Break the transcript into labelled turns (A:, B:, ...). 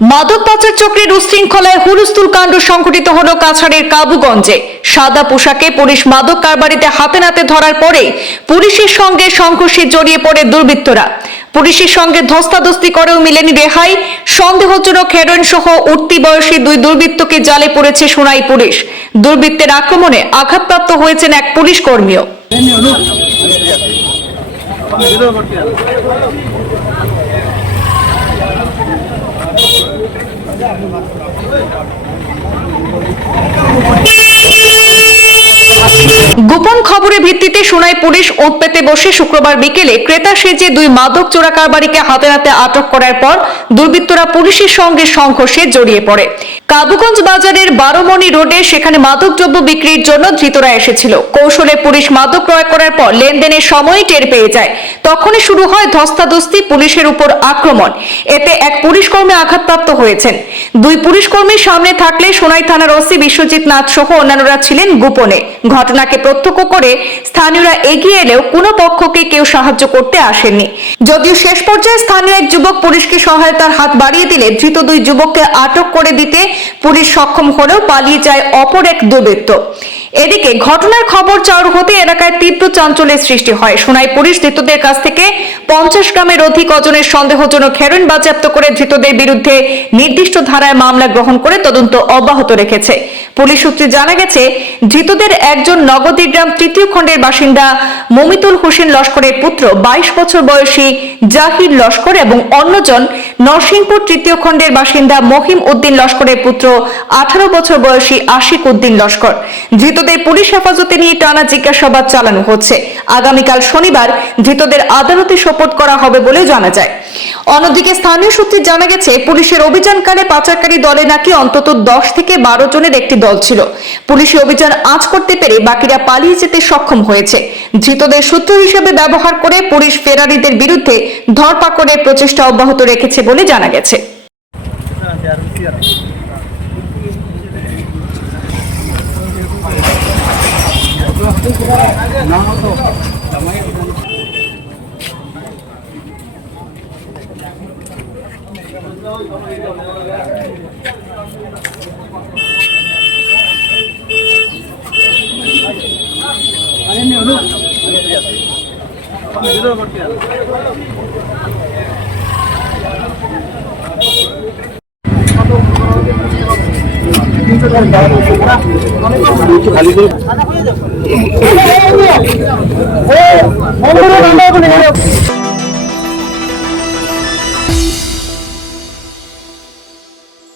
A: মাদক পাচার চক্রের উশৃঙ্খলায় হুলস্থুল কাণ্ড সংঘটিত হল কাছাড়ের কাবুগঞ্জে। সাদা পোশাকে পুলিশ মাদক কারবারিতে হাতে নাতে ধরার পরে পুলিশের সঙ্গে সংঘর্ষে জড়িয়ে পড়ে দুর্বৃত্তরা। পুলিশের সঙ্গে ধস্তাধস্তি করেও মিলেনি রেহাই, সন্দেহজনক হেরোইন সহ উঠতি বয়সী দুই দুর্বৃত্তকে জালে পড়েছে সোনাই পুলিশ। দুর্বৃত্তের আক্রমণে আঘাতপ্রাপ্ত হয়েছেন এক পুলিশ কর্মীও। ভিত্তিতে সোনাই পুলিশ ওঁত পেতে বসে শুক্রবার বিকেলে ক্রেতা সেজে দুই মাদক চোরা কারবারিকে হাতে হাতে আটক করার পর দুর্বৃত্তরা পুলিশের সঙ্গে সংঘর্ষে জড়িয়ে পড়ে। কাবুগঞ্জ বাজারের বারোমণি রোডে সেখানে মাদকদ্রব্য বিক্রির জন্য ধৃতরা এসেছিল। কৌশলে পুলিশ মাদক ক্রয় করার পর লেনদেনের সময় টের পেয়ে যায়। তখনই শুরু হয় ধস্তাধস্তি, পুলিশের উপর আক্রমণ। এতে এক পুলিশ কর্মী আঘাতপ্রাপ্ত হয়েছেন। দুই পুলিশ কর্মীর সামনে থাকলে সোনাই থানার ওসি বিশ্বজিৎ নাথ সহ অন্যান্যরা ছিলেন গোপনে। ঘটনাকে প্রত্যক্ষ করে স্থানীয়রা এগিয়ে এলেও কোনো পক্ষকে কেউ সাহায্য করতে আসেননি। যদিও শেষ পর্যায়ে স্থানীয় এক যুবক পুলিশকে সহায়তার হাত বাড়িয়ে দিলে ধৃত দুই যুবককে আটক করে দিতে পুলিশ সক্ষম হলেও পালিয়ে যায় অপর এক দুর্বৃত্ত। এদিকে ঘটনার খবর চাউর হতে এলাকায় তীব্র চাঞ্চল্যের সৃষ্টি হয়। সোনাই পুলিশ ধৃতদের কাছ থেকে পঞ্চাশ গ্রামের অধিক ওজনের সন্দেহজনক হেরোইন বাজেয়াপ্ত করে ধৃতদের বিরুদ্ধে নির্দিষ্ট ধারায় মামলা গ্রহণ করে তদন্ত অব্যাহত রেখেছে। পুলিশ সূত্রে জানা গেছে, ধৃতদের একজন নগদীগ্রাম তৃতীয় খণ্ডের বাসিন্দা মমিতুল হোসেন লস্করের পুত্র, বাইশ বছর বয়সী জাহির লস্কর এবং অন্যজন নরসিংপুর তৃতীয় খণ্ডের বাসিন্দা মহিম উদ্দিন লস্করের পুত্র আঠারো বছর বয়সী আশিক উদ্দিন লস্কর। ধৃতদের পুলিশ হেফাজতে নিয়ে টানা জিজ্ঞাসাবাদ চালানো হচ্ছে। আগামীকাল শনিবার ধৃতদের আদালতে সোপর্দ করা হবে বলেও জানা যায়। অন্যদিকে স্থানীয় সূত্রে জানা গেছে, পুলিশের অভিযানকালে পাচারকারী দলে নাকি অন্তত দশ থেকে বারো জনের একটি দল ছিল। পুলিশি অভিযান আঁচ করতে পেরে বাকিরা পালিয়ে যেতে সক্ষম হয়েছে। ধৃতদের সূত্র হিসেবে ব্যবহার করে পুলিশ ফেরারিদের বিরুদ্ধে ধরপাকড়ের প্রচেষ্টা অব্যাহত রেখেছে বলে জানা গেছে।
B: খালি